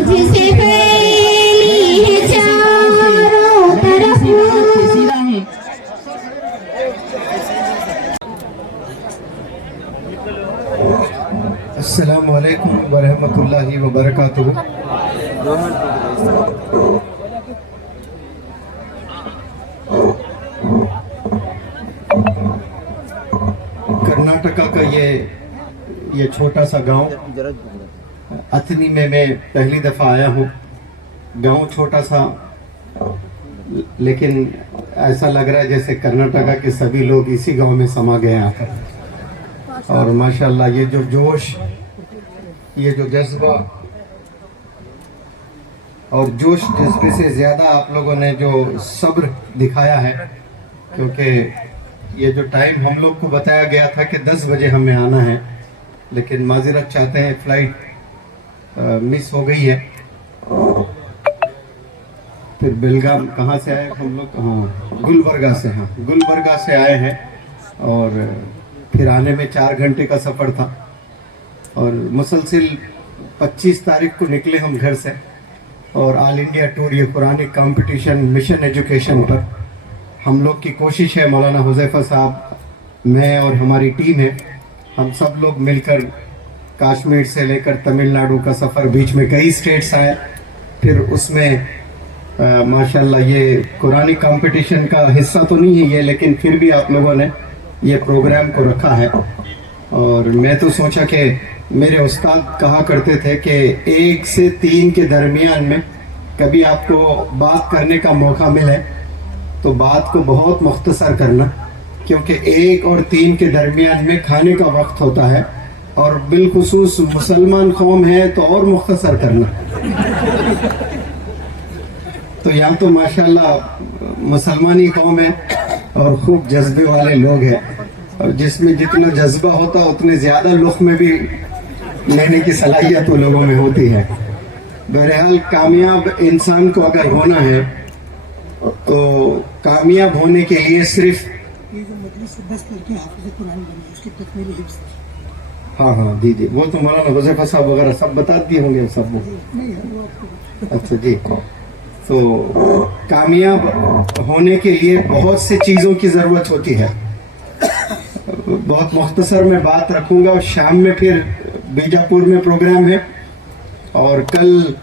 तुझसे फैली है चारों तरफ। अस्सलामु अलैकुम वरहमतुल्लाहि वबरकातुहू। कर्नाटका का ये छोटा सा गांव अथनी में मैं पहली दफ़ा आया हूँ। गांव छोटा सा, लेकिन ऐसा लग रहा है जैसे कर्नाटका के सभी लोग इसी गांव में समा गए आकर। और माशाल्लाह ये जो जोश, ये जो जज्बा और जोश जज्बे से ज़्यादा आप लोगों ने जो सब्र दिखाया है, क्योंकि ये जो टाइम हम लोग को बताया गया था कि 10 बजे हमें आना है, लेकिन माज़रत चाहते हैं फ्लाइट मिस हो गई है। फिर बेलगाम कहाँ से आए हम लोग? हाँ, गुलबर्गा से। हाँ, गुलबर्गा से आए हैं और फिर आने में 4 घंटे का सफ़र था। और मुसलसिल 25 तारीख को निकले हम घर से, और ऑल इंडिया टूर, ये कुरानी कंपटीशन मिशन एजुकेशन पर हम लोग की कोशिश है। मौलाना हुज़ैफा साहब, मैं और हमारी टीम है, हम सब लोग मिलकर कश्मीर से लेकर तमिलनाडु का सफ़र, बीच में कई स्टेट्स आए। फिर उसमें माशाल्लाह ये कुरानी कंपटीशन का हिस्सा तो नहीं है ये, लेकिन फिर भी आप लोगों ने ये प्रोग्राम को रखा है। और मैं तो सोचा कि मेरे उस्ताद कहा करते थे कि 1 से 3 के दरमियान में कभी आपको बात करने का मौका मिले तो बात को बहुत मुख्तसर करना, क्योंकि 1 और 3 के दरमियान में खाने का वक्त होता है, और बिलखुसूस मुसलमान कौम है तो और मुख्तसर करना। तो यहाँ तो माशाल्लाह मुसलमानी कौम है और खूब जज्बे वाले लोग हैं, और जिसमें जितना जज्बा होता उतने ज़्यादा लुक़्मे भी लेने की सलाहियत वो लोगों में होती है। बहरहाल कामयाब इंसान को अगर होना है तो कामयाब होने के लिए सिर्फ ये जो मजलिस से 10 लड़के हाफिज़ कुरान बने, उसकी तकमील हिफ्ज़। हाँ जी वो तो मौलाना हुज़ैफा साहब वगैरह सब बता दिए होंगे सब वो। अच्छा जी, तो कामयाब होने के लिए बहुत सी चीज़ों की ज़रूरत होती है। बहुत मुख्तसर में बात रखूँगा। शाम में फिर बीजापुर में प्रोग्राम है, और कल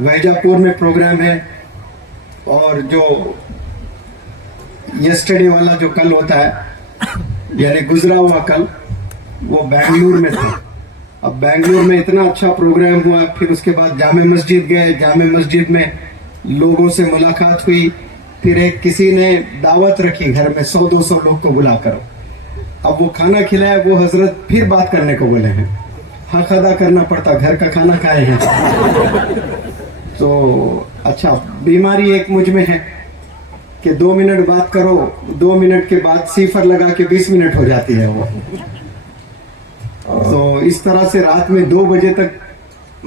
वैजापुर में प्रोग्राम है, और जो यस्टरडे वाला जो कल होता है यानी गुजरा हुआ कल, वो बेंगलुरु में था। अब बेंगलुरु में इतना अच्छा प्रोग्राम हुआ, फिर उसके बाद जामे मस्जिद गए, जामे मस्जिद में लोगों से मुलाकात हुई। फिर एक किसी ने दावत रखी घर में 100-200 लोग को बुला कर, अब वो खाना खिलाया, वो हजरत फिर बात करने को बोले हैं। हक अदा करना पड़ता, घर का खाना खाए हैं। तो अच्छा, बीमारी एक मुझ में है कि 2 मिनट बात करो, 2 मिनट के बाद सिफर लगा के 20 मिनट हो जाती है वो। तो इस तरह से रात में 2 बजे तक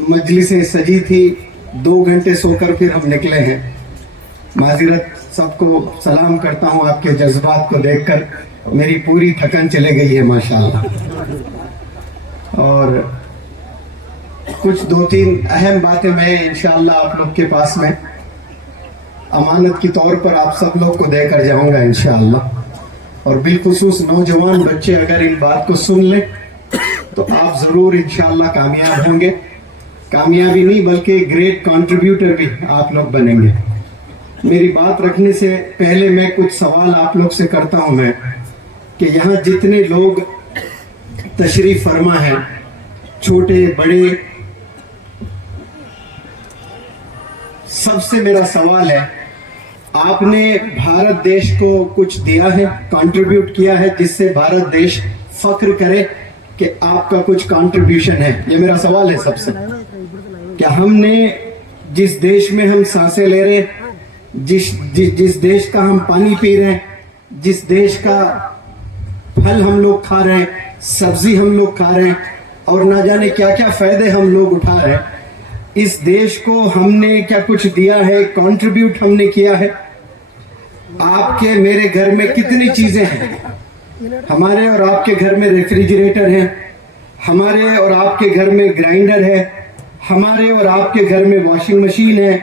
मजलिसें सजी थी, 2 घंटे सोकर फिर हम निकले हैं। माज़रत, सबको सलाम करता हूँ, आपके जज्बात को देखकर मेरी पूरी थकन चले गई है माशाल्लाह। और कुछ 2-3 अहम बातें मैं इंशाअल्लाह आप लोग के पास में अमानत की तौर पर आप सब लोग को देकर जाऊंगा इंशाअल्लाह। और बिलखुसूस नौजवान बच्चे अगर इन बात को सुन लें तो आप ज़रूर इंशाअल्लाह कामयाब होंगे। कामयाबी नहीं बल्कि ग्रेट कंट्रीब्यूटर भी आप लोग बनेंगे। मेरी बात रखने से पहले मैं कुछ सवाल आप लोग से करता हूं मैं, कि यहाँ जितने लोग तशरीफ फरमा हैं, छोटे बड़े, सबसे मेरा सवाल है, आपने भारत देश को कुछ दिया है, कंट्रीब्यूट किया है, जिससे भारत देश फख्र करे कि आपका कुछ कंट्रीब्यूशन है? ये मेरा सवाल है सबसे। क्या हमने जिस देश में हम सांसें ले रहे हैं, जिस देश का हम पानी पी रहे हैं, जिस देश का फल हम लोग खा रहे हैं, सब्जी हम लोग खा रहे हैं, और ना जाने क्या क्या फायदे हम लोग उठा रहे हैं, इस देश को हमने क्या कुछ दिया है, कंट्रीब्यूट हमने किया है? आपके मेरे घर में कितनी चीजें हैं? हमारे और आपके घर में रेफ्रिजरेटर है, हमारे और आपके घर में ग्राइंडर है, ہمارے اور آپ کے گھر میں واشنگ مشین ہے,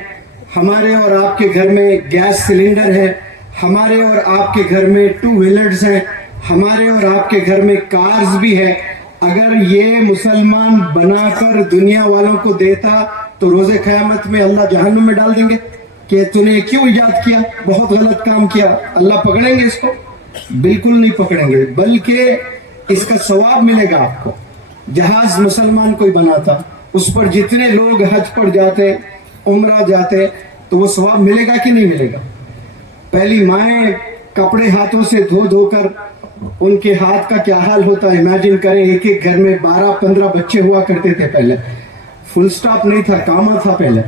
ہمارے اور آپ کے گھر میں گیس سلنڈر ہے, ہمارے اور آپ کے گھر میں ٹو ویلرز ہیں, ہمارے اور آپ کے گھر میں کارز بھی ہے. اگر یہ مسلمان بنا کر دنیا والوں کو دیتا تو روز قیامت میں اللہ جہنم میں ڈال دیں گے کہ تو نے کیوں ایجاد کیا, بہت غلط کام کیا. اللہ پکڑیں گے اس کو؟ بالکل نہیں پکڑیں گے, بلکہ اس کا ثواب ملے گا آپ کو. جہاز مسلمان کوئی بناتا, اس پر جتنے لوگ حج پر جاتے, عمرہ جاتے, تو وہ ثواب ملے گا کہ نہیں ملے گا؟ پہلی مائیں کپڑے ہاتھوں سے دھو دھو کر, ان کے ہاتھ کا کیا حال ہوتا ہے امیجن کریں. ایک ایک گھر میں 12-15 بچے ہوا کرتے تھے پہلے, فل سٹاپ نہیں تھا, کاما تھا پہلے.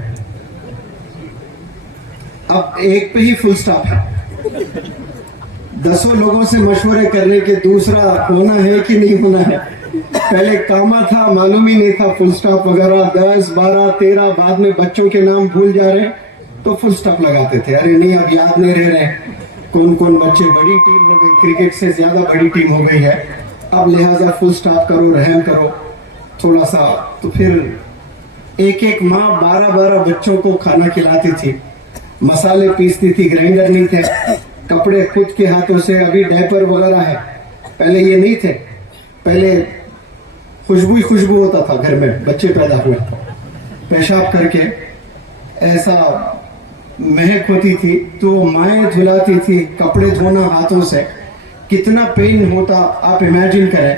اب ایک پہ ہی فل سٹاپ ہے. 10 لوگوں سے مشورے کرنے کے دوسرا ہونا ہے کہ نہیں ہونا ہے. پہلے کاما تھا, معلوم ہی نہیں تھا فل سٹاپ وغیرہ. 10 12 13 بعد میں بچوں کے نام بھول جا رہے تو فل سٹاپ لگاتے تھے. ارے نہیں, اب یاد نہیں رہ رہے کون کون بچے. بڑی ٹیم ہو گئی, کرکٹ سے زیادہ بڑی ٹیم ہو گئی ہے اب, لہٰذا فل سٹاپ کرو, رحم کرو تھوڑا سا. تو پھر ایک ایک ماں 12 بچوں کو کھانا کھلاتی تھی, مسالے پیستی تھی, گرائنڈر نہیں تھے, کپڑے خود کے ہاتھوں سے. ابھی ڈائپر وغیرہ ہے, پہلے یہ نہیں تھے. پہلے خوشبو ہوتا تھا گھر میں, بچے پیدا ہوئے پیشاب کر کے ایسا مہک ہوتی تھی, تو مائیں دھلاتی تھی. کپڑے دھونا ہاتھوں سے کتنا پین ہوتا آپ امیجن کریں.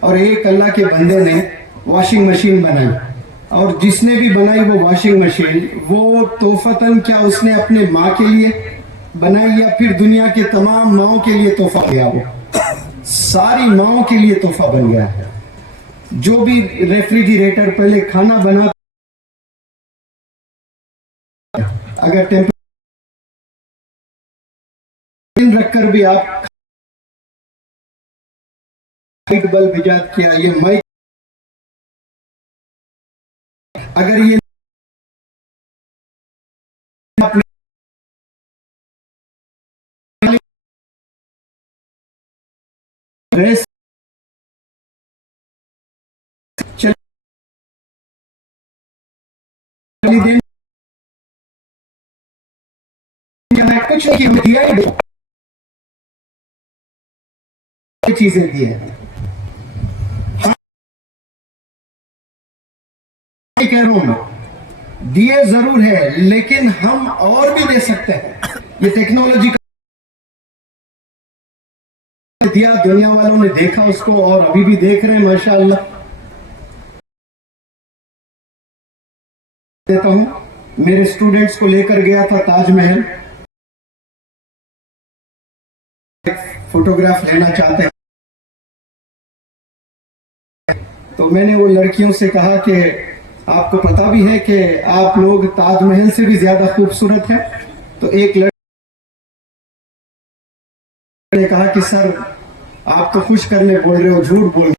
اور ایک اللہ کے بندے نے واشنگ مشین بنائی, اور جس نے بھی بنائی وہ واشنگ مشین, وہ تحفتاً کیا اس نے اپنے ماں کے لیے بنائی یا پھر دنیا کے تمام ماؤں کے لیے تحفہ گیا؟ وہ ساری ماؤں کے لیے تحفہ بن گیا. جو بھی ریفریجریٹر پہلے کھانا بنا, اگر ٹیمپریچر رکھ کر بھی آپ بلب ایجاد کیا, یہ مائک اگر یہ کچھ دیا چیزیں دی ہیں. کہہ رہا ہوں میں, دیے ضرور ہے, لیکن ہم اور بھی دے سکتے ہیں. یہ ٹیکنالوجی دیا, دنیا والوں نے دیکھا اس کو, اور ابھی بھی دیکھ رہے ہیں ماشاءاللہ. دیتا ہوں, میرے اسٹوڈنٹس کو لے کر گیا تھا تاج محل, فوٹوگراف لینا چاہتے ہیں, تو میں نے وہ لڑکیوں سے کہا کہ آپ کو پتا بھی ہے کہ آپ لوگ تاج محل سے بھی زیادہ خوبصورت ہیں. تو ایک لڑکی نے کہا کہ سر آپ تو خوش کرنے بول رہے ہو, جھوٹ بول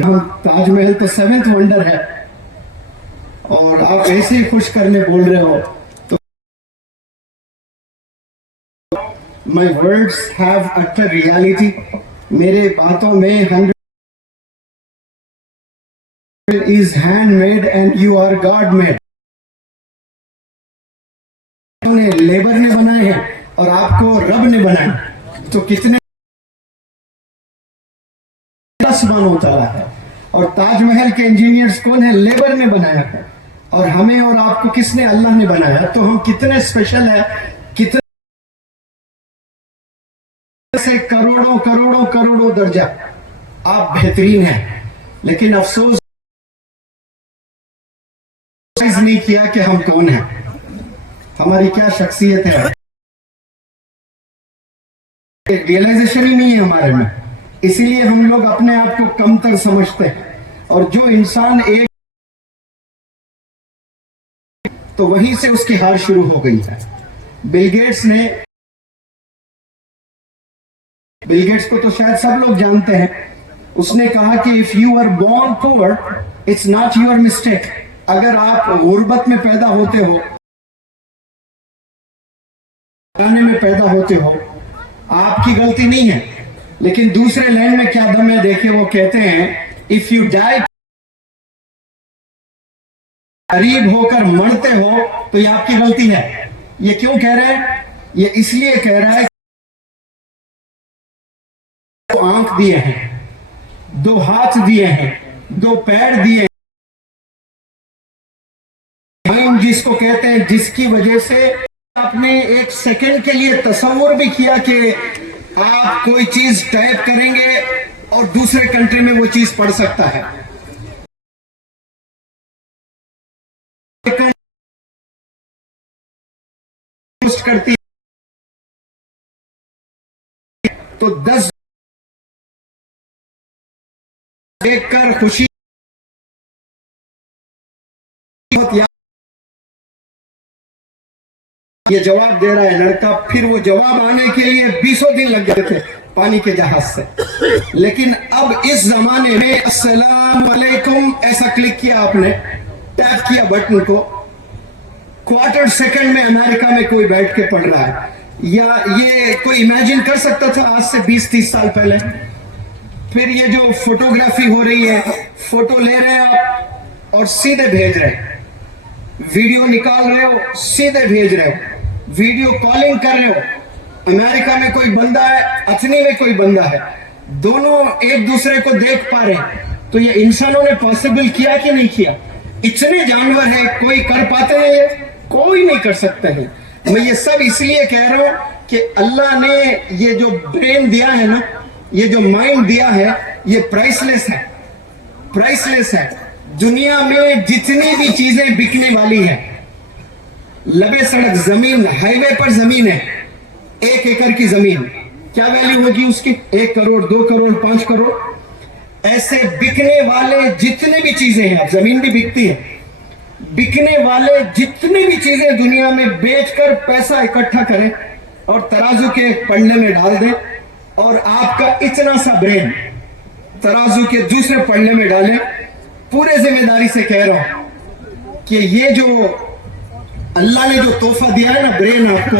رہے ہو, تاج محل تو 7th ونڈر ہے اور آپ ایسے ہی خوش کرنے بول رہے ہو. تو my words have utter reality. میرے باتوں میں 100 is handmade and you are God made. Labour نے بنائے ہیں اور آپ کو رب نے بنایا, تو کتنے سبحانہ و تعالیٰ ہے. اور تاج محل کے انجینئرز کون ہیں؟ لیبر نے بنایا ہے. اور ہمیں اور آپ کو کس نے؟ اللہ نے بنایا. تو ہم کتنے اسپیشل ہیں, کتنے سے کروڑوں کروڑوں کروڑوں درجہ آپ بہترین ہیں. لیکن افسوس نہیں کیا کہ ہم کون ہیں, ہماری کیا شخصیت ہے. ریئلائزیشن ہی نہیں ہے ہمارے میں, اسی لیے ہم لوگ اپنے آپ کو کم تر سمجھتے ہیں. اور جو انسان ایک, تو وہیں سے اس کی ہار شروع ہو گئی ہے. بل گیٹس کو تو شاید سب لوگ جانتے ہیں. اس نے کہا کہ if you are born poor, it's not your mistake. اگر آپ غربت میں پیدا ہوتے ہو, گانے میں پیدا ہوتے ہو, آپ کی غلطی نہیں ہے. لیکن دوسرے لائن میں کیا دم ہے دیکھیں, وہ کہتے ہیں if you die गरीब होकर मरते हो तो ये आपकी गलती है। ये क्यों कह रहा है? ये इसलिए कह रहा है कि 2 आंख दिए हैं, 2 हाथ दिए हैं, 2 पैर दिए हैं, माइंड जिसको कहते हैं, जिसकी वजह से आपने 1 सेकंड के लिए तसव्वुर भी किया कि आप कोई चीज टाइप करेंगे और दूसरे कंट्री में वो चीज पढ़ सकता है। पोस्ट करती तो 10 देखकर खुशी ये जवाब दे रहा है लड़का। फिर वो जवाब आने के लिए 20 दिन लग गए थे पानी के जहाज से। लेकिन अब इस जमाने में अस्सलाम वालेकुम ऐसा क्लिक किया आपने, टैप किया बटन को, 1/4 सेकंड में अमेरिका में कोई बैठ के पढ़ रहा है। या ये कोई इमेजिन कर सकता था आज से 20-30 साल पहले? फिर ये जो फोटोग्राफी हो रही है, फोटो ले रहे हैं आप और सीधे भेज रहे हैं, वीडियो निकाल रहे हो सीधे भेज रहे हो, वीडियो कॉलिंग कर रहे हो। अमेरिका में कोई बंदा है, अथनी में कोई बंदा है, दोनों एक दूसरे को देख पा रहे हैं। तो ये इंसानों ने पॉसिबल किया कि नहीं किया? इतने जानवर हैं, कोई कर पाते हैं? ये कोई नहीं कर सकते हैं। मैं ये सब इसलिए कह रहा हूं कि अल्लाह ने ये जो ब्रेन दिया है ना, ये जो माइंड दिया है, ये प्राइसलेस है, प्राइसलेस है। दुनिया में जितनी भी चीजें बिकने वाली है, लबे सड़क जमीन, हाईवे पर जमीन है, 1 एकड़ की जमीन, क्या वैल्यू होगी उसकी? 1 करोड़, 2 करोड़, 5 करोड़। ऐसे बिकने वाले जितने भी चीजें हैं, अब जमीन भी बिकती है, बिकने वाले जितनी भी चीजें दुनिया में बेचकर पैसा इकट्ठा करें और तराजू के पल्ले में डाल दें, और आपका इतना सा ब्रेन तराजू के दूसरे पल्ले में डालें। पूरे जिम्मेदारी से कह रहा हूं कि ये जो अल्लाह ने जो तोहफा दिया है ना ब्रेन आपको,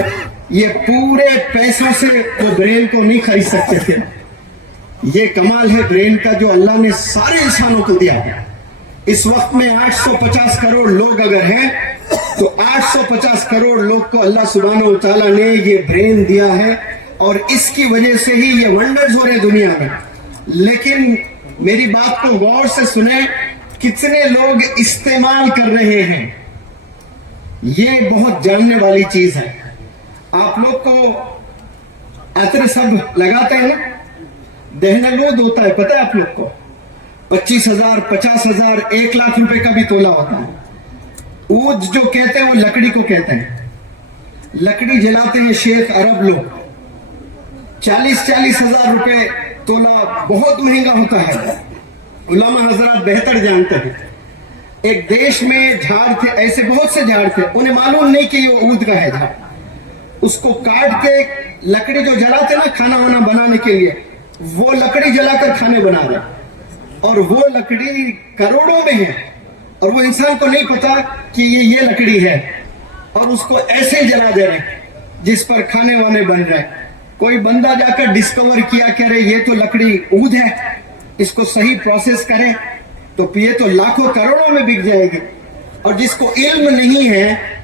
ये पूरे पैसों से वो ब्रेन को नहीं खरीद सकते थे। ये कमाल है ब्रेन का जो अल्लाह ने सारे इंसानों को दिया है। इस वक्त में 850 करोड़ लोग अगर हैं तो 850 करोड़ लोग को अल्लाह सुब्हानहू व तआला ने ये ब्रेन दिया है, और इसकी वजह से ही ये वंडर्स हो रहे दुनिया में। लेकिन मेरी बात को गौर से सुने, कितने लोग इस्तेमाल कर रहे हैं, ये बहुत जानने वाली चीज है। आप लोग को अतर सब लगाते हैं ना, दहनलूद होता है, पता है आप लोग को? 25,000, 50,000, 1 लाख रुपए का भी तोला होता है। ऊद जो कहते हैं वो लकड़ी को कहते हैं, लकड़ी जलाते हैं शेख अरब लोग। 40-40 हजार रुपए तोला बहुत महंगा होता है, उलमा हजरात बेहतर जानते हैं। एक देश में झाड़ थे, ऐसे बहुत से झाड़ थे, उन्हें मालूम नहीं कि ये ऊद का है झाड़। उसको काट के लकड़ी जो जलाते ना खाना वाना बनाने के लिए, वो लकड़ी जलाकर खाने बना रहे, और वो लकड़ी करोड़ों में है, और वो इंसान को नहीं पता कि ये लकड़ी है, और उसको ऐसे ही जला दे रहे जिस पर खाने वाने बन रहे। कोई बंदा जाकर डिस्कवर किया कह रहे ये तो लकड़ी ऊद है, इसको सही प्रोसेस करें तो ये तो लाखों करोड़ों में बिक जाएगी। और जिसको इल्म नहीं है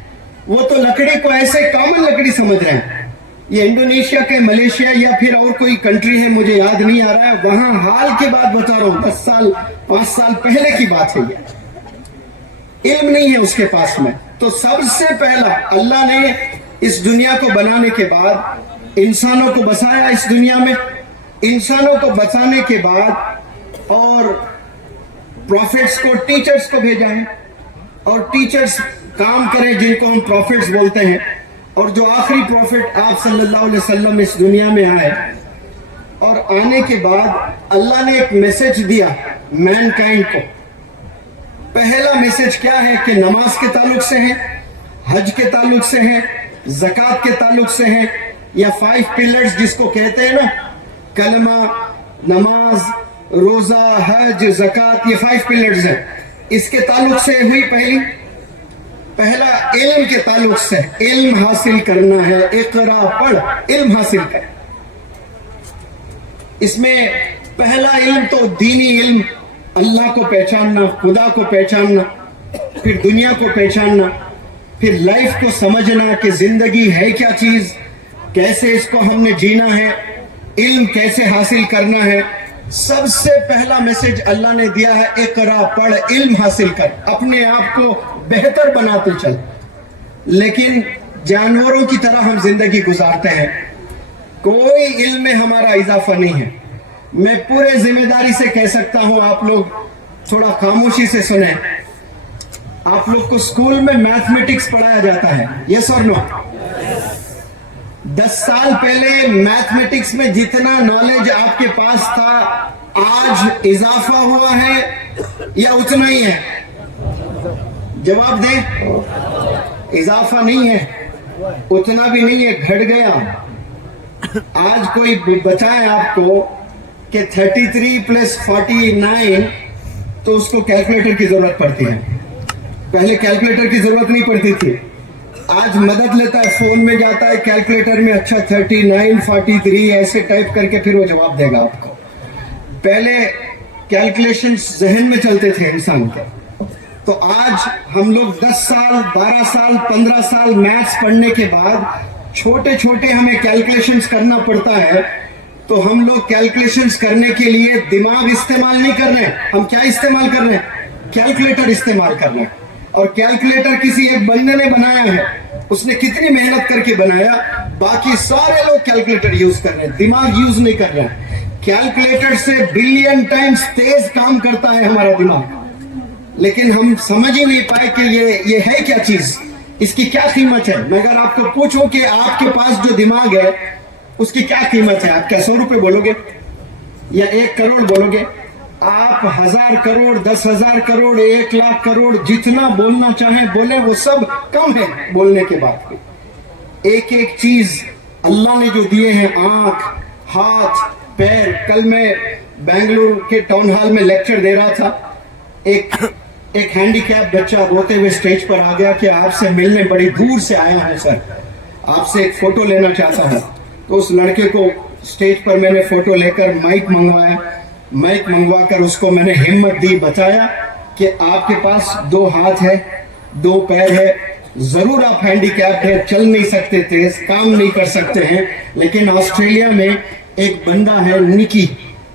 वो तो लकड़ी को ऐसे कॉमन लकड़ी समझ रहे हैं। ये इंडोनेशिया के, मलेशिया या फिर और कोई कंट्री है, मुझे याद नहीं आ रहा है, वहां हाल की बात बता रहा हूं, 10 साल 5 साल पहले की बात है। ये इल्म नहीं है उसके पास में। तो सबसे पहला अल्लाह ने इस दुनिया को बनाने के बाद इंसानों को बसाया इस दुनिया में। इंसानों को बचाने के बाद और प्रॉफिट्स को, टीचर्स को भेजा है, और टीचर्स काम करें जिनको हम प्रॉफिट्स बोलते हैं। और जो आखिरी प्रॉफिट आप सल्लल्लाहु अलैहि वसल्लम इस दुनिया में आए, और आने के बाद अल्लाह ने एक मैसेज दिया मैनकाइंड को। पहला मैसेज क्या है कि नमाज के ताल्लुक से है, हज के ताल्लुक से है, ज़कात के ताल्लुक से है, या 5 पिलर्स जिसको कहते हैं ना, कलमा, नमाज, रोजा, हज, ज़कात, ये 5 पिलर्स हैं। इसके ताल्लुक से हुई पहला इल्म के ताल्लुक से, इल्म हासिल करना है, इक़रा पढ़, इल्म हासिल कर। इसमें पहला इल्म तो दीनी इल्म, अल्लाह को पहचानना, खुदा को पहचानना। फिर दुनिया को पहचानना, फिर लाइफ को समझना कि जिंदगी है क्या चीज, कैसे इसको हमने जीना है, इल्म कैसे हासिल करना है। सबसे पहला मैसेज अल्लाह ने दिया है, इकरा, पढ़, इल्म हासिल कर, अपने आप को बेहतर बनाते चल। लेकिन जानवरों की तरह हम जिंदगी गुजारते हैं, कोई इल्म में हमारा इजाफा नहीं है। मैं पूरे जिम्मेदारी से कह सकता हूं, आप लोग थोड़ा खामोशी से सुने। आप लोग को स्कूल में मैथमेटिक्स पढ़ाया जाता है, यस और नो? 10 साल पहले मैथमेटिक्स में जितना नॉलेज आपके पास था, आज इजाफा हुआ है या उतना ही है? जवाब दें। इजाफा नहीं है, उतना भी नहीं है, घट गया। आज कोई बताए आपको कि 33 + 49, तो उसको कैलकुलेटर की जरूरत पड़ती है। पहले कैलकुलेटर की जरूरत नहीं पड़ती थी, आज मदद लेता है, फोन में जाता है कैलकुलेटर में, अच्छा 39, 43 ऐसे टाइप करके फिर वो जवाब देगा आपको। पहले कैलकुलेशंस जहन में चलते थे इंसान के। तो आज हम लोग 10 साल, 12 साल, 15 साल मैथ्स पढ़ने के बाद छोटे छोटे हमें कैलकुलेशंस करना पड़ता है। तो हम लोग कैलकुलेशंस करने के लिए दिमाग इस्तेमाल नहीं कर रहे हैं, हम क्या इस्तेमाल कर रहे हैं? कैलकुलेटर इस्तेमाल कर रहे हैं। और कैलकुलेटर किसी एक बंदे ने बनाया है, उसने कितनी मेहनत करके बनाया, बाकी सारे लोग कैलकुलेटर यूज कर रहे हैं, दिमाग यूज नहीं कर रहे हैं। कैलकुलेटर से बिलियन टाइम्स तेज काम करता है हमारा दिमाग, लेकिन हम समझ ही नहीं पाए कि ये है क्या चीज, इसकी क्या कीमत है। मैं अगर आपको पूछूं कि आपके पास जो दिमाग है उसकी क्या कीमत है, आप क्या 100 रुपए बोलोगे या 1 करोड़ बोलोगे? आप 1000 करोड़, 10,000 करोड़, 1 लाख करोड़, जितना बोलना चाहें बोले, वो सब कम है बोलने के बाद। एक एक चीज अल्लाह ने जो दिए हैं, आंख, हाथ, पैर। कल मैं बेंगलुरु के टाउन हॉल में लेक्चर दे रहा था, एक हैंडीकैप बच्चा रोते हुए स्टेज पर आ गया कि आपसे मिलने बड़ी दूर से आया हूं सर, आपसे एक फोटो लेना चाहता हूं। तो उस लड़के को स्टेज पर मैंने फोटो लेकर माइक मंगवाया, माइक मंगवाकर उसको मैंने हिम्मत दी, बताया कि आपके पास 2 हाथ है, 2 पैर है, जरूर आप हैंडीकैप्ड है, चल नहीं सकते तेज, काम नहीं कर सकते हैं, लेकिन ऑस्ट्रेलिया में एक बंदा है निकी,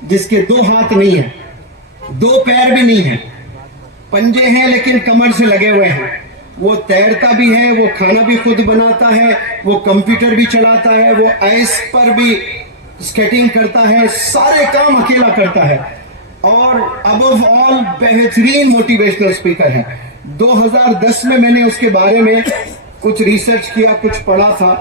जिसके 2 हाथ नहीं है, 2 पैर भी नहीं है, पंजे हैं लेकिन कमर से लगे हुए हैं। वो तैरता भी है, वो खाना भी खुद बनाता है, वो कंप्यूटर भी चलाता है, वो आइस पर भी स्केटिंग करता है, सारे काम अकेला करता है। और अबव ऑल बेहतरीन मोटिवेशनल स्पीकर है। 2010 में मैंने उसके बारे में कुछ रिसर्च किया, कुछ पढ़ा था।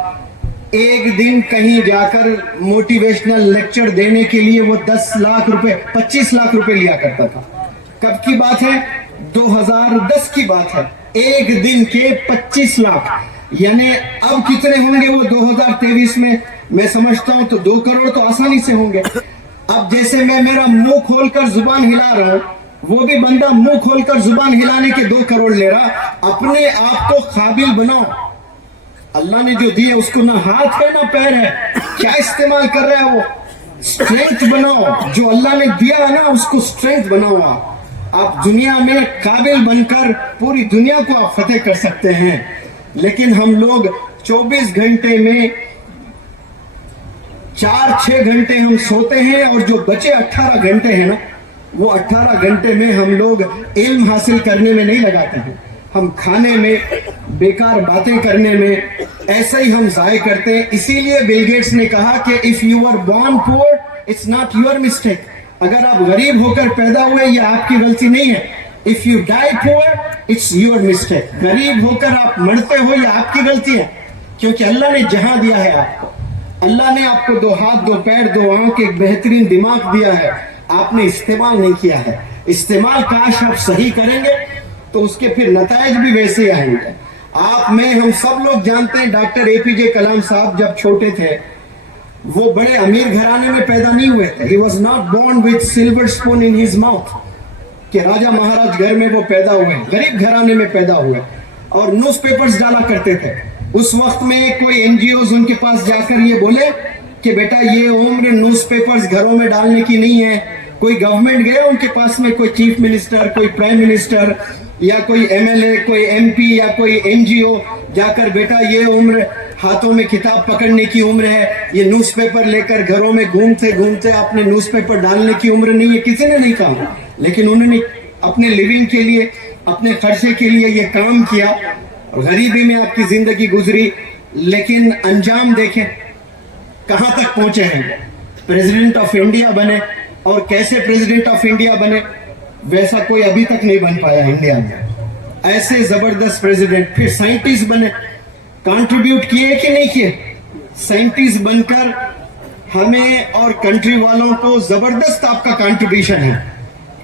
एक दिन कहीं जाकर मोटिवेशनल लेक्चर देने के लिए वो 10 लाख रुपए, 25 लाख रुपए लिया करता था। कब की बात है? 2010 की बात है। एक दिन के 25 लाख, यानी अब कितने होंगे वो 2023 में? मैं समझता हूं तो 2 करोड़ तो आसानी से होंगे। अब जैसे मैं मेरा मुंह खोलकर जुबान हिला रहा हूं, वो भी बंदा मुंह खोलकर जुबान हिलाने के 2 करोड़ ले रहा। अपने आप को काबिल बनाओ। अल्लाह ने जो दिया उसको ना हाथ है ना पैर है, क्या इस्तेमाल कर रहा है वो? स्ट्रेंथ बनाओ, जो अल्लाह ने दिया है ना उसको स्ट्रेंथ बनाओ। आप दुनिया में काबिल बनकर पूरी दुनिया को आप फतेह कर सकते हैं। लेकिन हम लोग 24 घंटे में 4-6 घंटे हम सोते हैं, और जो बचे 18 घंटे हैं ना, वो 18 घंटे में हम लोग इल्म हासिल करने में नहीं लगाते हैं, हम खाने में, बेकार बातें करने में, ऐसा ही हम जाय करते हैं। इसीलिए बिल गेट्स ने कहा कि if you are born poor it's not your mistake. अगर आप गरीब होकर पैदा हुए, ये आपकी गलती नहीं है। If you die poor it's your mistake. गरीब होकर आप मरते हो, ये आपकी गलती है, क्योंकि अल्लाह ने जहां दिया है आपको, अल्लाह ने आपको 2 हाथ, 2 पैर, 2 आंख, एक बेहतरीन दिमाग दिया है, आपने इस्तेमाल नहीं किया है। इस्तेमाल काश आप सही करेंगे तो उसके फिर नतायज भी वैसे आएंगे। आप में हम सब लोग जानते हैं, डॉक्टर APJ कलाम साहब जब छोटे थे, वो बड़े अमीर घराने में पैदा नहीं हुए थे। He was not born with silver spoon in his mouth, कि राजा महाराज घर में वो पैदा हुए, गरीब घराने में पैदा हुए, और न्यूज़पेपर्स डाला करते थे। उस वक्त में कोई NGOs उनके पास जाकर ये बोले कि बेटा ये उम्र न्यूज़पेपर्स घरों में डालने की नहीं है। कोई गवर्नमेंट गया उनके पास में, कोई चीफ मिनिस्टर, कोई प्राइम मिनिस्टर, या कोई MLA, कोई MP या कोई NGO जाकर बेटा ये उम्र हाथों में किताब पकड़ने की उम्र है, ये न्यूज़पेपर लेकर घरों में घूमते घूमते अपने न्यूज़पेपर डालने की उम्र नहीं है, किसी ने नहीं कहा। लेकिन उन्होंने अपने लिविंग के लिए, अपने खर्चे के लिए ये काम किया। गरीबी में आपकी जिंदगी गुजरी, लेकिन अंजाम देखें कहां तक पहुंचे हैं। प्रेसिडेंट ऑफ इंडिया बने, और कैसे प्रेसिडेंट ऑफ इंडिया बने वैसा कोई अभी तक नहीं बन पाया इंडिया में। ऐसे जबरदस्त प्रेसिडेंट। फिर साइंटिस्ट बने, कंट्रीब्यूट किए कि नहीं किए? साइंटिस्ट बनकर हमें और कंट्री वालों को जबरदस्त आपका कंट्रीब्यूशन है,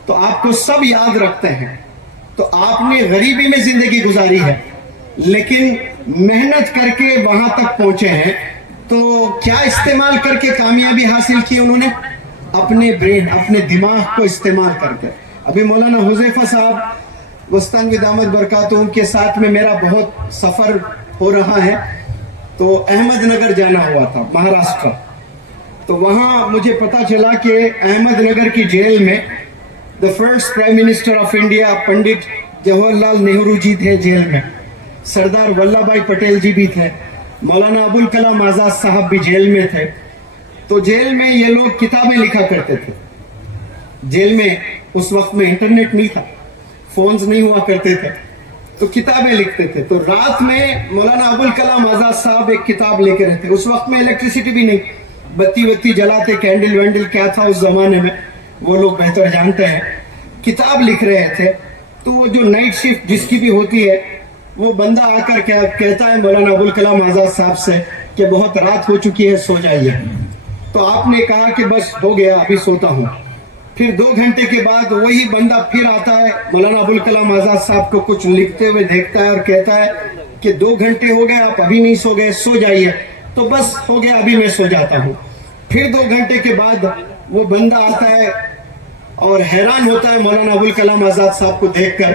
तो आपको सब याद रखते हैं। तो आपने गरीबी में जिंदगी गुजारी है, लेकिन मेहनत करके वहां तक पहुंचे हैं। तो क्या इस्तेमाल करके कामयाबी हासिल की उन्होंने? अपने ब्रेन, अपने दिमाग को इस्तेमाल करके। अभी मौलाना हुज़ैफा साहब वस्तानवी दामद बरकातुहू के साथ में मेरा बहुत सफर हो रहा है। तो अहमदनगर जाना हुआ था, महाराष्ट्र। तो वहां मुझे पता चला कि अहमदनगर की जेल में the first prime minister of India Pandit Jawaharlal Nehru ji थे जेल में, सरदार वल्लभ भाई पटेल जी भी थे, मौलाना अबुल कलाम आजाद साहब भी जेल में थे। तो जेल में ये लोग किताबें लिखा करते थे। जेल में उस वक्त में इंटरनेट नहीं था, फोन्स नहीं हुआ करते थे, तो किताबें लिखते थे। तो रात में मौलाना अबुल कलाम आजाद साहब एक किताब लेके रहते। उस वक्त में इलेक्ट्रिसिटी भी नहीं, बत्ती बत्ती जलाते, कैंडल वैंडल क्या था उस जमाने में वो लोग बेहतर जानते हैं। किताब लिख रहे थे। तो वो जो नाइट शिफ्ट जिसकी भी होती है, वो बंदा आकर क्या कहता है मौलाना अबुल कलाम आजाद साहब से कि बहुत रात हो चुकी है, सो जाइए। तो आपने कहा कि बस हो गया, अभी सोता हूँ। फिर 2 घंटे के बाद वही बंदा फिर आता है, मौलाना अबुल कलाम आजाद साहब को कुछ लिखते हुए देखता है और कहता है कि 2 घंटे हो गए, आप अभी नहीं सो गए, सो जाइए। तो बस हो गया, अभी मैं सो जाता हूँ। फिर 2 घंटे के बाद वो बंदा आता है और हैरान होता है मौलाना अबुल कलाम आजाद साहब को देखकर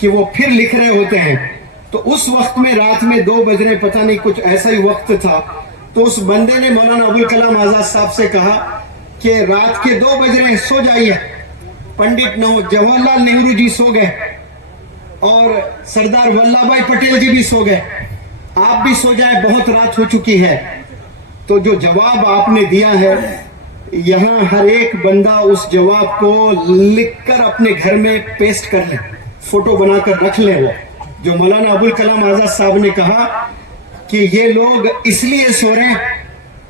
कि वो फिर लिख रहे होते हैं। तो उस वक्त में रात में 2 बज रहे, पता नहीं कुछ ऐसा ही वक्त था। तो उस बंदे ने मौलाना अबुल कलाम आजाद साहब से कहा कि रात के 2 बज रहे, सो जाइए। पंडित जवाहरलाल नेहरू जी सो गए और सरदार वल्लभ भाई पटेल जी भी सो गए, आप भी सो जाए, बहुत रात हो चुकी है। तो जो जवाब आपने दिया है, यहाँ हर एक बंदा उस जवाब को लिखकर अपने घर में पेस्ट कर ले, फोटो बनाकर रख ले। वो जो मौलाना अबुल कलाम आजाद साहब ने कहा कि ये लोग इसलिए सो रहे हैं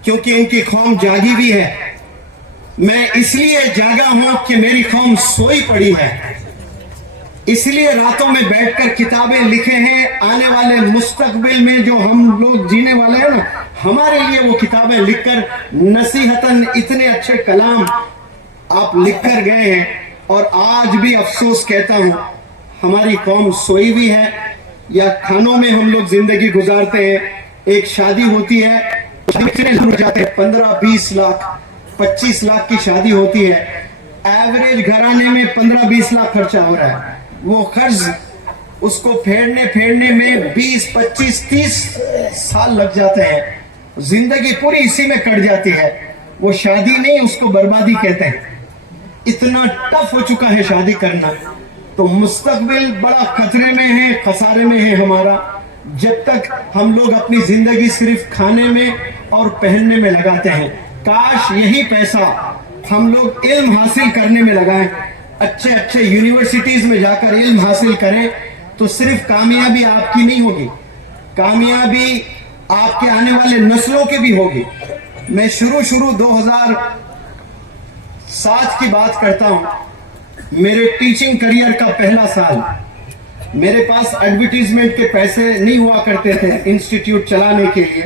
क्योंकि इनकी कौम जागी हुई है, मैं इसलिए जागा हूं कि मेरी कौम सोई पड़ी है, इसलिए रातों में बैठकर किताबें लिखे हैं। आने वाले मुस्तकबिल में जो हम लोग जीने वाले हैं ना, हमारे लिए वो किताबें लिखकर नसीहतन इतने अच्छे कलाम आप लिखकर गए हैं। और आज भी अफसोस कहता हूं, हमारी कौम सोई हुई है या खानों में हम लोग जिंदगी गुजारते हैं। एक शादी होती है, जाते हैं 15-20 लाख 25 लाख की शादी होती है, एवरेज घराने में 15-20 लाख खर्चा हो रहा है। वो कर्ज उसको फेरने में 20-25-30 साल लग जाते हैं, जिंदगी पूरी इसी में कट जाती है। वो शादी नहीं, उसको बर्बादी कहते हैं। इतना टफ हो चुका है शादी करना। तो मुस्तकबिल बड़ा खतरे में है, खसारे में है हमारा, जब तक हम लोग अपनी जिंदगी सिर्फ खाने में और पहनने में लगाते हैं। काश यही पैसा हम लोग इल्म हासिल करने में लगाएं, अच्छे अच्छे यूनिवर्सिटीज में जाकर इल्म हासिल करें, तो सिर्फ कामयाबी आपकी नहीं होगी, कामयाबी आपके आने वाले नस्लों की भी होगी। मैं शुरू 2007 की बात करता हूं, मेरे टीचिंग करियर का पहला साल। मेरे पास एडवर्टीजमेंट के पैसे नहीं हुआ करते थे इंस्टीट्यूट चलाने के लिए।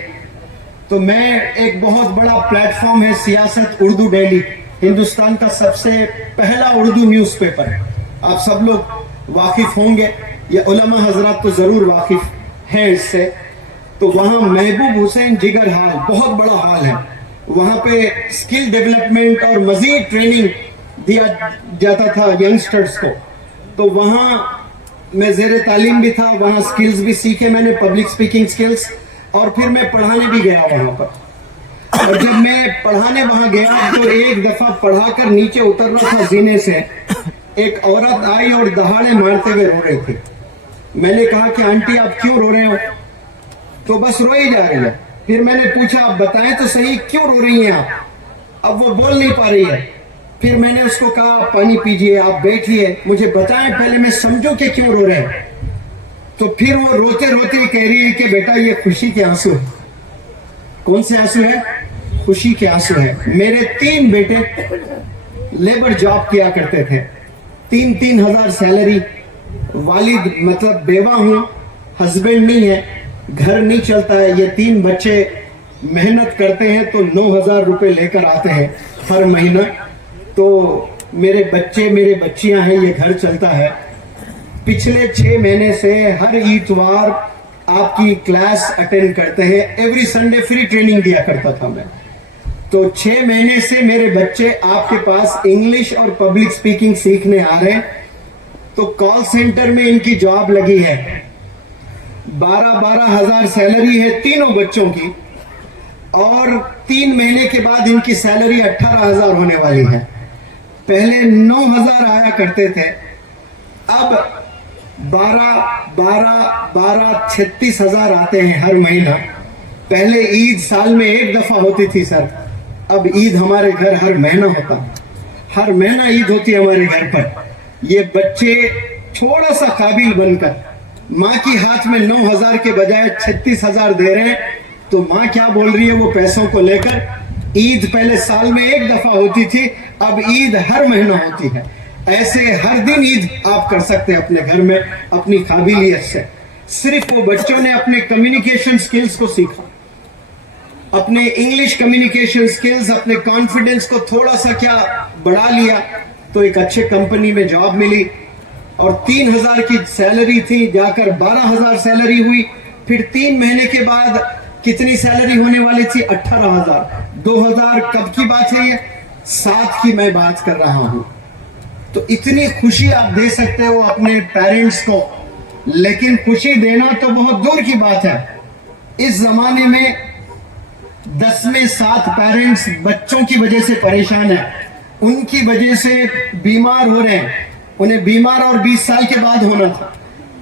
तो मैं, एक बहुत बड़ा प्लेटफॉर्म है सियासत उर्दू डेली, हिंदुस्तान का सबसे पहला उर्दू न्यूज़पेपर है, आप सब लोग वाकिफ होंगे, ये उलमा हजरात तो जरूर वाकिफ हैं इससे। तो वहाँ महबूब हुसैन जिगर हॉल, बहुत बड़ा हॉल है, वहाँ पे स्किल डेवलपमेंट और मजीद ट्रेनिंग दिया जाता था यंगस्टर्स को। तो वहाँ मैं ज़ेरे तालीम भी था, वहाँ स्किल्स भी सीखे मैंने, पब्लिक स्पीकिंग स्किल्स, और फिर मैं पढ़ाने भी गया वहाँ पर। और जब मैं पढ़ाने वहाँ गया तो एक दफ़ा पढ़ाकर नीचे उतर रहा था जीने से, ایک عورت آئی اور دہاڑے مارتے ہوئے رو رہی تھی. میں نے کہا کہ آنٹی آپ کیوں رو رہے ہو؟ تو بس روئی جا رہی ہے. پھر میں نے پوچھا آپ بتائیں تو صحیح کیوں رو رہی ہیں آپ؟ اب وہ بول نہیں پا رہی ہے. پھر میں نے اس کو کہا آپ پانی پیجئے، آپ بیٹھیے، مجھے بتائیں پہلے میں سمجھوں کہ کیوں رو رہے ہیں. تو پھر وہ روتے روتے کہہ رہی ہے کہ بیٹا یہ خوشی کے آنسو ہے. کون سے آنسو ہے؟ خوشی کے آنسو ہے. میرے 3 بیٹے لیبر جاب کیا کرتے تھے، 3,000 سیلری. والد مطلب بیوہ ہوں، ہسبینڈ نہیں ہے، گھر نہیں چلتا ہے. یہ 3 بچے محنت کرتے ہیں تو 9,000 روپے لے کر آتے ہیں ہر مہینہ. تو میرے بچے میرے بچیاں ہیں، یہ گھر چلتا ہے. پچھلے 6 مہینے سے ہر اتوار آپ کی کلاس اٹینڈ کرتے ہیں. ایوری سنڈے فری ٹریننگ دیا کرتا تھا میں. تو 6 مہینے سے میرے بچے آپ کے پاس انگلش اور پبلک سپیکنگ سیکھنے آ رہے ہیں. تو کال سینٹر میں ان کی جاب لگی ہے. 12 ہزار سیلری ہے تینوں بچوں کی، اور 3 مہینے کے بعد ان کی سیلری 18,000 ہونے والی ہے. پہلے 9,000 آیا کرتے تھے، اب 12 36,000 آتے ہیں ہر مہینہ. پہلے عید سال میں 1 دفعہ ہوتی تھی سر، اب عید ہمارے گھر ہر مہینہ ہوتا، ہر مہینہ عید ہوتی ہے ہمارے گھر پر. یہ بچے تھوڑا سا قابل بن کر ماں کی ہاتھ میں 9,000 کے بجائے 36,000 دے رہے ہیں. تو ماں کیا بول رہی ہے وہ پیسوں کو لے کر؟ عید پہلے سال میں 1 دفعہ ہوتی تھی، اب عید ہر مہینہ ہوتی ہے. ایسے ہر دن عید آپ کر سکتے ہیں اپنے گھر میں اپنی قابلیت سے. صرف وہ بچوں نے اپنے کمیونیکیشن سکلز کو سیکھا، اپنے انگلش کمیونیکیشن سکلز، اپنے کانفیڈنس کو تھوڑا سا کیا بڑھا لیا تو ایک اچھے کمپنی میں جاب ملی. اور 3,000 کی سیلری تھی، جا کر 12,000 سیلری ہوئی. پھر 3 مہینے کے بعد کتنی سیلری ہونے والی تھی؟ 18,000. 2,000 کب کی بات ہے؟ یہ 7 کی میں بات کر رہا ہوں. تو اتنی خوشی آپ دے سکتے ہو اپنے پیرنٹس کو، لیکن خوشی دینا تو بہت دور کی بات ہے. اس زمانے میں 10 میں 7 پیرنٹس بچوں کی وجہ سے پریشان ہیں، ان کی وجہ سے بیمار ہو رہے ہیں. انہیں بیمار اور 20 سال کے بعد ہونا تھا.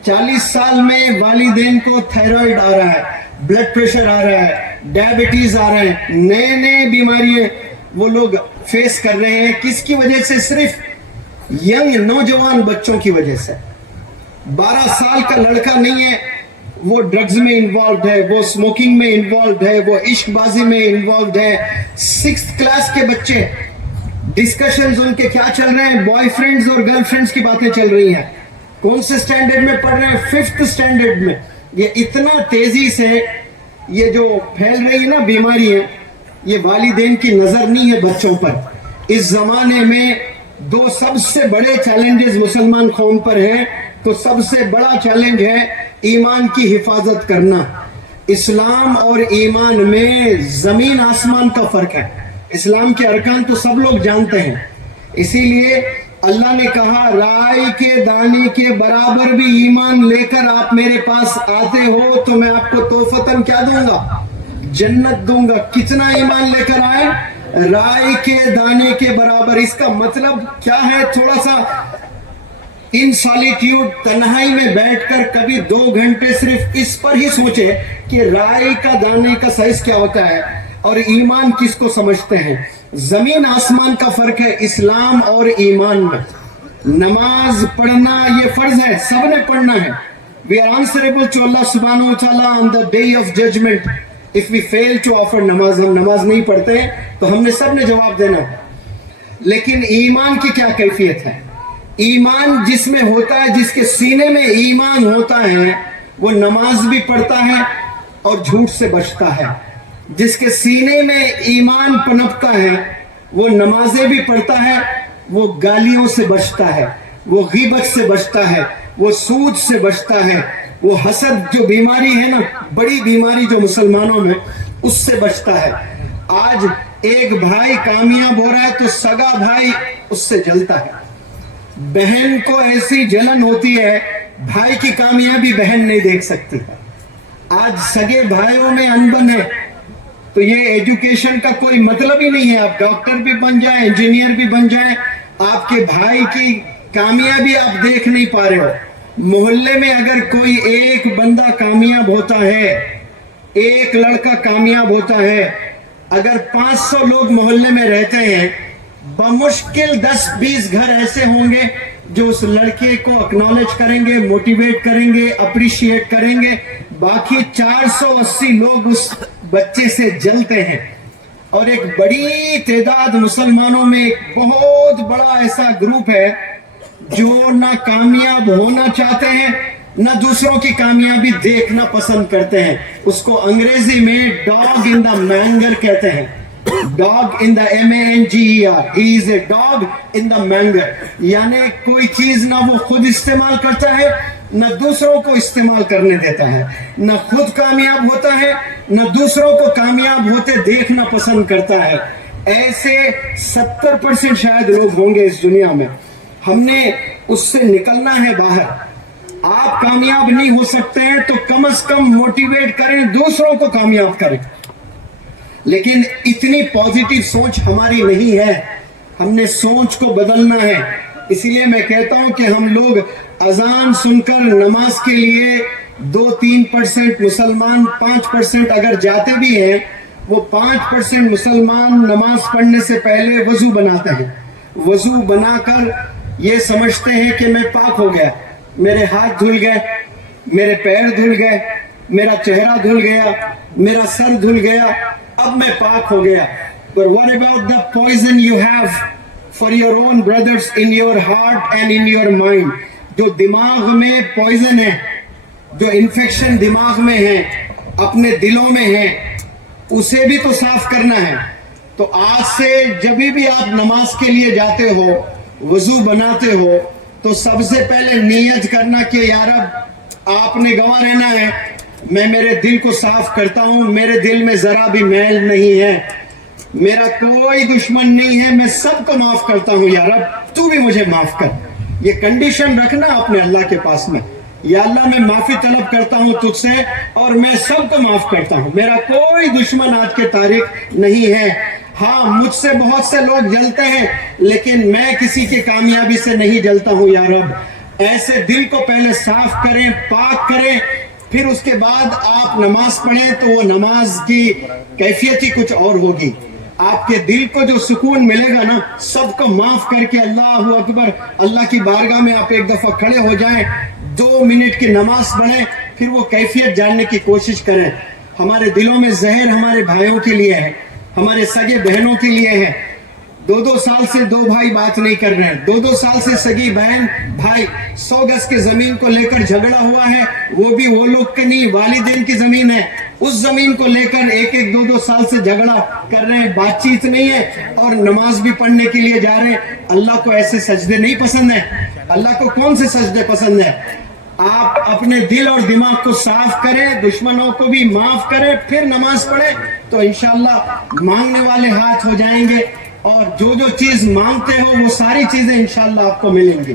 40 سال میں والدین کو تھائرائیڈ آ رہا ہے، بلڈ پریشر آ رہا ہے، ڈائبٹیز آ رہے ہیں، نئے بیماریاں وہ لوگ فیس کر رہے ہیں. کس کی وجہ سے؟ صرف ینگ نوجوان بچوں کی وجہ سے. 12 سال کا لڑکا نہیں ہے وہ ڈرگز میں انوالوڈ ہے، وہ اسموکنگ میں انوالوڈ ہے، وہ عشق بازی میں انوالوڈ ہے. 6th کلاس کے بچے، ڈسکشنز ان کے کیا چل رہے ہیں؟ بوائے فرینڈز اور گرل فرینڈز کی باتیں چل رہی ہیں. کون سے سٹینڈرڈ میں پڑھ رہے ہیں؟ 5th سٹینڈرڈ میں. یہ اتنا تیزی سے یہ جو پھیل رہی ہے نا بیماری ہے، یہ والدین کی نظر نہیں ہے بچوں پر. اس زمانے میں 2 سب سے بڑے چیلنجز مسلمان قوم پر ہیں. تو سب سے بڑا چیلنج ہے ایمان کی حفاظت کرنا. اسلام اور ایمان میں زمین آسمان کا فرق ہے. اسلام کے ارکان تو سب لوگ جانتے ہیں، اسی لیے اللہ نے کہا رائی کے دانے کے برابر بھی ایمان لے کر آپ میرے پاس آتے ہو تو میں آپ کو تحفتاً کیا دوں گا؟ جنت دوں گا. کتنا ایمان لے کر آئے؟ رائی کے دانے کے برابر. اس کا مطلب کیا ہے؟ تھوڑا سا ان سالیٹیوڈ، تنہائی میں بیٹھ کر کبھی 2 گھنٹے صرف اس پر ہی سوچے کہ رائی کا دانے کا سائز کیا ہوتا ہے اور ایمان کس کو سمجھتے ہیں. زمین آسمان کا فرق ہے اسلام اور ایمان میں. نماز پڑھنا یہ فرض ہے، سب نے پڑھنا ہے. We are answerable to Allah subhanahu wa ta'ala on the day of judgment. If we fail to offer نماز، ہم نماز نہیں پڑھتے ہیں تو ہم نے سب نے جواب دینا ہے. لیکن ایمان کی کیا کیفیت ہے؟ ایمان جس میں ہوتا ہے، جس کے سینے میں ایمان ہوتا ہے، وہ نماز بھی پڑھتا ہے اور جھوٹ سے بچتا ہے. جس کے سینے میں ایمان پنپتا ہے وہ نمازیں بھی پڑھتا ہے، وہ گالیوں سے بچتا ہے، وہ غیبت سے بچتا ہے، وہ سود سے بچتا ہے، وہ حسد جو بیماری ہے نا، بڑی بیماری جو مسلمانوں میں، اس سے بچتا ہے. آج ایک بھائی کامیاب ہو رہا ہے تو سگا بھائی اس سے جلتا ہے. بہن کو ایسی جلن ہوتی ہے، بھائی کی کامیابی بہن نہیں دیکھ سکتی. آج سگے بھائیوں میں انبن ہے. تو یہ ایجوکیشن کا کوئی مطلب ہی نہیں ہے. آپ ڈاکٹر بھی بن جائیں، انجینئر بھی بن جائیں، آپ کے بھائی کی कामयाबी आप देख नहीं पा रहे हो। मोहल्ले में अगर कोई एक बंदा कामयाब होता है, एक लड़का कामयाब होता है, अगर 500 लोग मोहल्ले में रहते हैं, बमुश्किल 10-20 घर ऐसे होंगे जो उस लड़के को एक्नॉलेज करेंगे, मोटिवेट करेंगे, अप्रिशिएट करेंगे। बाकी 480 लोग उस बच्चे से जलते हैं। और एक बड़ी तादाद मुसलमानों में एक बहुत बड़ा ऐसा ग्रुप है जो ना कामयाब होना चाहते हैं, ना दूसरों की कामयाबी देखना पसंद करते हैं। उसको अंग्रेजी में डॉग इन द मैंगर कहते हैं। Dog in the MANGER, he is a dog in the manger। यानी कोई चीज ना वो खुद इस्तेमाल करता है, न दूसरों को इस्तेमाल करने देता है, न खुद कामयाब होता है, न दूसरों को कामयाब होते देखना पसंद करता है। ऐसे 70% शायद लोग होंगे इस दुनिया में। हमने उससे निकलना है बाहर। आप कामयाब नहीं हो सकते हैं तो कम से कम मोटिवेट करें, दूसरों को कामयाब करें। लेकिन इतनी पॉजिटिव सोच हमारी नहीं है, हमने सोच को बदलना है। इसलिए मैं कहता हूं कि हम लोग अजान सुनकर नमाज के लिए 2-3% मुसलमान, 5% अगर जाते भी हैं, वो 5% मुसलमान नमाज पढ़ने से पहले वजू बनाते हैं। वजू बनाकर ये समझते हैं कि मैं पाक हो गया, मेरे हाथ धुल गए, मेरे पैर धुल गए, मेरा चेहरा धुल गया, मेरा सर धुल गया, अब मैं पाक हो गया। But what about the poison you have for your own brothers in your heart and in your mind? जो दिमाग में पॉइजन है, जो इन्फेक्शन दिमाग में है, अपने दिलों में है, उसे भी तो साफ करना है। तो आज से जब भी आप नमाज के लिए जाते हो, वजू बनाते हो, तो सबसे पहले नियत करना कि यार अब आपने गवाह रहना है, मैं मेरे दिल को साफ करता हूं, मेरे दिल में जरा भी मैल नहीं है, मेरा कोई दुश्मन नहीं है, मैं सबको माफ करता हूं, यार अब तू भी मुझे माफ कर। ये कंडीशन रखना अपने अल्लाह के पास में, या अल्लाह मैं माफी तलब करता हूं तुझसे और मैं सबको माफ करता हूं, मेरा कोई दुश्मन आज के तारीख नहीं है। हाँ, मुझसे बहुत से लोग जलते हैं, लेकिन मैं किसी की कामयाबी से नहीं जलता हूं। या रब, ऐसे दिल को पहले साफ करें, पाक करें, फिर उसके बाद आप नमाज पढ़ें तो वो नमाज की कैफियत ही कुछ और होगी। आपके दिल को जो सुकून मिलेगा ना, सबको माफ करके अल्लाहु अकबर, अल्लाह की बारगाह में आप एक दफा खड़े हो जाएं, 2 मिनट की नमाज पढ़ें, फिर वो कैफियत जानने की कोशिश करें। हमारे दिलों में जहर हमारे भाइयों के लिए है, हमारे सगे बहनों के लिए है। 2-2 साल से 2 भाई बात नहीं कर रहे हैं, 2-2 साल से सगी बहन भाई 100 गज के जमीन को लेकर झगड़ा हुआ है, वो भी वो लोग के नहीं, वालिदैन की जमीन है, उस जमीन को लेकर 1-1, 2-2 साल से झगड़ा कर रहे हैं, बातचीत नहीं है और नमाज भी पढ़ने के लिए जा रहे हैं। अल्लाह को ऐसे सजदे नहीं पसंद है। अल्लाह को कौन से सजदे पसंद है? आप अपने दिल और दिमाग को साफ करें, दुश्मनों को भी माफ करें, फिर नमाज पढ़ें, तो इंशाअल्लाह मांगने वाले हाथ हो जाएंगे और जो जो चीज मांगते हो वो सारी चीजें इंशाअल्लाह आपको मिलेंगी।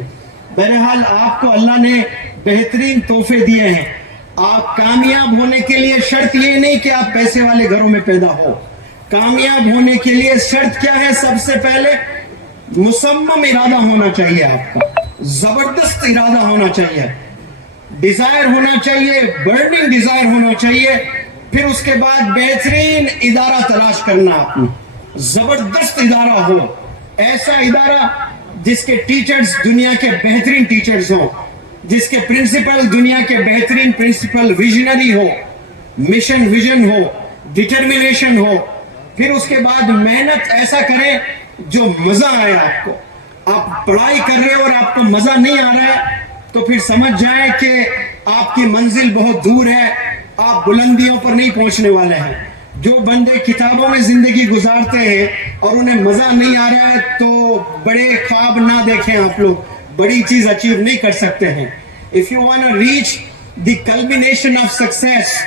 बहरहाल आपको अल्लाह ने बेहतरीन तोहफे दिए हैं। आप कामयाब होने के लिए शर्त ये नहीं कि आप पैसे वाले घरों में पैदा हो। कामयाब होने के लिए शर्त क्या है? सबसे पहले मुसम्मम इरादा होना चाहिए, आपका जबरदस्त इरादा होना चाहिए, डिजायर होना चाहिए, बर्निंग डिजायर होना चाहिए। फिर उसके बाद बेहतरीन इदारा तलाश करना, आपने जबरदस्त इदारा हो, ऐसा इदारा जिसके टीचर्स दुनिया के बेहतरीन टीचर्स हो, जिसके प्रिंसिपल दुनिया के बेहतरीन प्रिंसिपल, विजनरी हो, मिशन विजन हो, डिटर्मिनेशन हो। फिर उसके बाद मेहनत ऐसा करें जो मजा आए आपको। आप पढ़ाई कर रहे हो और आपको मजा नहीं आ रहा है तो फिर समझ जाए कि आपकी मंजिल बहुत दूर है, आप बुलंदियों पर नहीं पहुंचने वाले हैं। जो बंदे किताबों में जिंदगी गुजारते हैं और उन्हें मजा नहीं आ रहा है तो बड़े ख्वाब ना देखें, आप लोग बड़ी चीज अचीव नहीं कर सकते हैं। If you want to reach the culmination of success,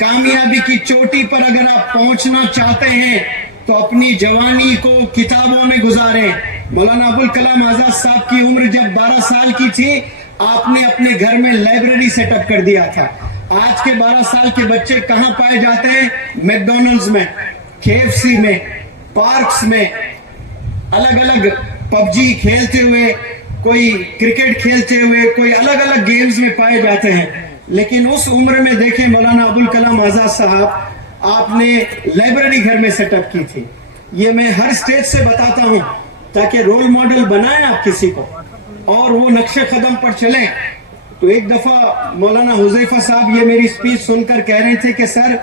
कामयाबी की चोटी पर अगर आप पहुंचना चाहते हैं तो अपनी जवानी को किताबों में गुजारें। मौलाना अबुल कलाम आजाद साहब की उम्र जब 12 साल की थी, आपने अपने घर में लाइब्रेरी सेटअप कर दिया था। आज के 12 साल के बच्चे कहां पाए जाते हैं? मैकडॉनल्ड्स में, KFC में, पार्क्स में, अलग अलग पबजी खेलते हुए کوئی کرکٹ کھیلتے ہوئے، کوئی الگ الگ گیمز میں پائے جاتے ہیں، لیکن اس عمر میں دیکھیں مولانا ابوالکلام آزاد صاحب آپ نے لائبریری گھر میں سیٹ اپ کی تھی. یہ میں ہر اسٹیج سے بتاتا ہوں تاکہ رول ماڈل بنائیں آپ کسی کو اور وہ نقش قدم پر چلیں. تو ایک دفعہ مولانا حذیفہ صاحب یہ میری سپیچ سن کر کہہ رہے تھے کہ سر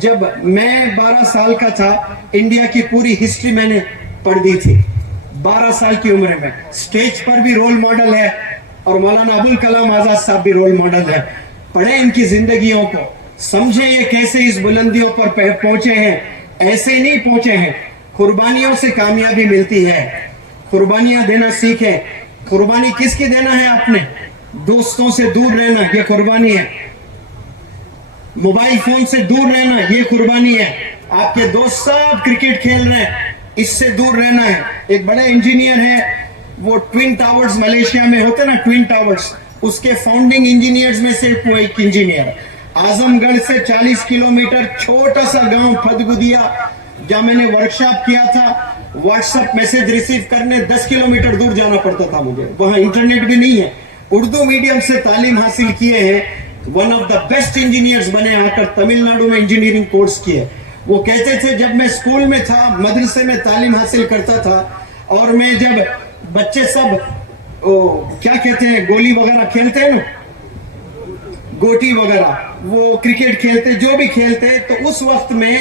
جب میں 12 سال کا تھا انڈیا کی پوری ہسٹری میں نے پڑھ دی تھی. 12 سال کی عمر میں سٹیج پر بھی رول ماڈل ہے اور مولانا ابوالکلام آزاد صاحب بھی رول ماڈل ہے. پڑھیں ان کی زندگیوں کو، سمجھیں یہ کیسے اس بلندیوں پر پہنچے ہیں. ایسے نہیں پہنچے ہیں، قربانیوں سے کامیابی ملتی ہے. قربانیاں دینا سیکھیں. قربانی کس کی دینا ہے؟ آپ نے دوستوں سے دور رہنا، یہ قربانی ہے. موبائل فون سے دور رہنا، یہ قربانی ہے. آپ کے دوست سب کرکٹ کھیل رہے ہیں، اس سے دور رہنا ہے. ایک بڑا انجینئر ہے، وہ ٹوین ٹاورز ملیشیا میں ہوتے نا، ٹوین ٹاورز، اس کے فاؤنڈنگ انجینئرز میں سے وہ ایک انجینئر. اعظم گڑھ سے 40 کلومیٹر چھوٹا سا گاؤں پھدگدیا، جہاں میں نے ورکشاپ کیا تھا، واٹس ایپ میسج ریسیو کرنے 10 کلومیٹر دور جانا پڑتا تھا مجھے. وہاں انٹرنیٹ بھی نہیں ہے. اردو میڈیم سے تعلیم حاصل کیے ہیں، one of the best engineers بنے، آ کر تمل ناڈو میں انجینئرنگ کورس کیے. وہ کہتے تھے جب میں اسکول میں تھا، مدرسے میں تعلیم حاصل کرتا تھا، اور میں جب بچے سب کیا کہتے ہیں گولی وغیرہ کھیلتے ہیں نا، گوٹی وغیرہ، وہ کرکٹ کھیلتے، جو بھی کھیلتے، تو اس وقت میں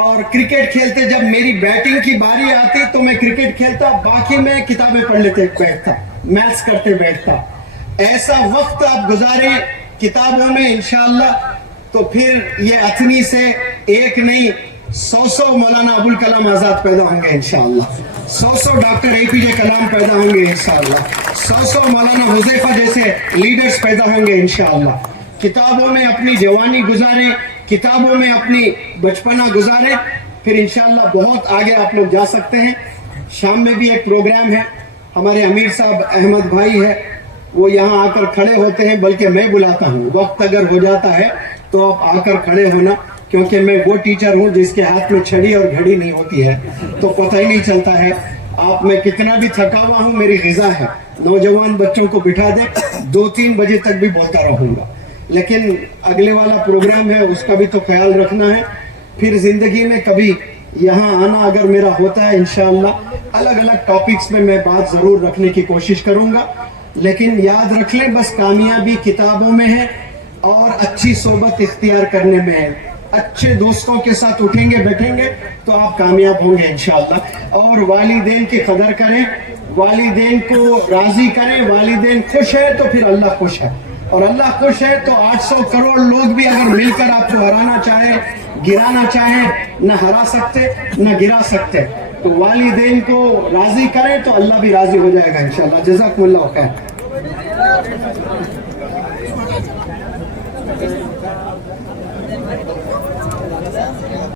اور کرکٹ کھیلتے جب میری بیٹنگ کی باری آتی تو میں کرکٹ کھیلتا، باقی میں کتابیں پڑھ لیتے بیٹھتا، میتھس کرتے بیٹھتا. ایسا وقت آپ گزاریں کتابوں میں انشاءاللہ، تو پھر یہ اتنی سے ایک نہیں 100 مولانا ابوالکلام آزاد پیدا ہوں گے انشاءاللہ. 100 ڈاکٹر اے پی جے کلام پیدا ہوں گے انشاءاللہ. 100 مولانا حذیفہ جیسے لیڈرز پیدا ہوں گے انشاءاللہ. کتابوں میں اپنی جوانی گزاریں، کتابوں میں اپنی بچپنا گزاریں، پھر انشاءاللہ بہت آگے آپ لوگ جا سکتے ہیں. شام میں بھی ایک پروگرام ہے، ہمارے امیر صاحب احمد بھائی ہے، وہ یہاں آ کر کھڑے ہوتے ہیں، بلکہ میں بلاتا ہوں. وقت اگر ہو جاتا ہے تو آپ آ کر کھڑے ہونا، کیونکہ میں وہ ٹیچر ہوں جس کے ہاتھ میں چھڑی اور گھڑی نہیں ہوتی ہے، تو پتہ ہی نہیں چلتا ہے. آپ میں کتنا بھی تھکا ہوا ہوں، میری غذا ہے. نوجوان بچوں کو بٹھا دے، 2-3 بجے تک بھی بولتا رہوں گا. لیکن اگلے والا پروگرام ہے، اس کا بھی تو خیال رکھنا ہے. پھر زندگی میں کبھی یہاں آنا اگر میرا ہوتا ہے انشاءاللہ، الگ الگ ٹاپکس میں میں بات ضرور رکھنے کی کوشش کروں گا. لیکن یاد رکھ لیں بس کامیابی کتابوں میں ہے اور اچھی صحبت اختیار کرنے میں ہے. اچھے دوستوں کے ساتھ اٹھیں گے بیٹھیں گے تو آپ کامیاب ہوں گے انشاءاللہ. اور والدین کی قدر کریں، والدین کو راضی کریں. والدین خوش ہیں تو پھر اللہ خوش ہے، اور اللہ خوش ہے تو 800 کروڑ لوگ بھی اگر مل کر آپ کو ہرانا چاہیں، گرانا چاہیں، نہ ہرا سکتے نہ گرا سکتے. تو والدین کو راضی کریں تو اللہ بھی راضی ہو جائے گا انشاءاللہ. جزاکم اللہ خیر.